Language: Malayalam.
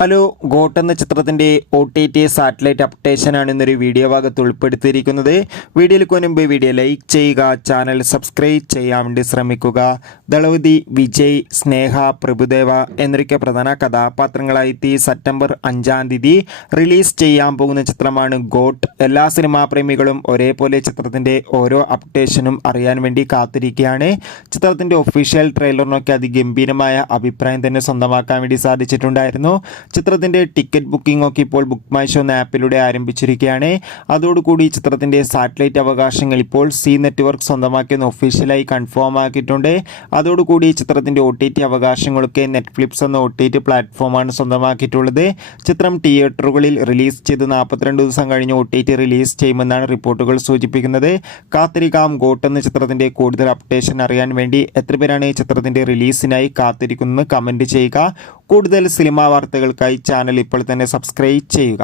ഹലോ, ഗോട്ട് എന്ന ചിത്രത്തിൻ്റെ OTT സാറ്റലൈറ്റ് അപ്ഡേഷനാണ് ഇന്നൊരു വീഡിയോ ഭാഗത്ത് ഉൾപ്പെടുത്തിയിരിക്കുന്നത്. വീഡിയോയിലേക്ക് മുൻപ് വീഡിയോ ലൈക്ക് ചെയ്യുക, ചാനൽ സബ്സ്ക്രൈബ് ചെയ്യാൻ വേണ്ടി ശ്രമിക്കുക. ദളപതി, വിജയ്, സ്നേഹ, പ്രഭുദേവ എന്നൊക്കെ പ്രധാന കഥാപാത്രങ്ങളായി സെപ്റ്റംബർ 5-ാം തീയതി റിലീസ് ചെയ്യാൻ പോകുന്ന ചിത്രമാണ് ഗോട്ട്. എല്ലാ സിനിമാ പ്രേമികളും ഒരേപോലെ ചിത്രത്തിൻ്റെ ഓരോ അപ്ഡേഷനും അറിയാൻ വേണ്ടി കാത്തിരിക്കുകയാണ്. ചിത്രത്തിൻ്റെ ഒഫീഷ്യൽ ട്രെയിലറിനൊക്കെ അതിഗംഭീരമായ അഭിപ്രായം തന്നെ സ്വന്തമാക്കാൻ വേണ്ടി സാധിച്ചിട്ടുണ്ടായിരുന്നു. ചിത്രത്തിൻ്റെ ടിക്കറ്റ് ബുക്കിംഗ് ഒക്കെ ഇപ്പോൾ ബുക്ക് മൈ ഷോ എന്ന ആപ്പിലൂടെ ആരംഭിച്ചിരിക്കുകയാണ്. അതോടുകൂടി ചിത്രത്തിൻ്റെ സാറ്റലൈറ്റ് അവകാശങ്ങൾ ഇപ്പോൾ സി നെറ്റ്വർക്ക് സ്വന്തമാക്കിയെന്ന് ഒഫീഷ്യലായി കൺഫേം ആക്കിയിട്ടുണ്ട്. അതോടുകൂടി ചിത്രത്തിൻ്റെ OTT അവകാശങ്ങളൊക്കെ നെറ്റ്ഫ്ലിക്സ് എന്ന OTT പ്ലാറ്റ്ഫോമാണ് സ്വന്തമാക്കിയിട്ടുള്ളത്. ചിത്രം തിയേറ്ററുകളിൽ റിലീസ് ചെയ്ത് 42 ദിവസം കഴിഞ്ഞ് OTT റിലീസ് ചെയ്യുമെന്നാണ് റിപ്പോർട്ടുകൾ സൂചിപ്പിക്കുന്നത്. കാത്തിരിക്കാം. ഗോട്ട് എന്ന ചിത്രത്തിൻ്റെ കൂടുതൽ അപ്ഡേഷൻ അറിയാൻ വേണ്ടി എത്ര പേരാണ് ചിത്രത്തിൻ്റെ റിലീസിനായി കാത്തിരിക്കുന്നത് കമൻറ്റ് ചെയ്യുക. കൂടുതൽ സിനിമാ വാർത്തകൾക്കായി ചാനൽ ഇപ്പോൾ തന്നെ സബ്സ്ക്രൈബ് ചെയ്യുക.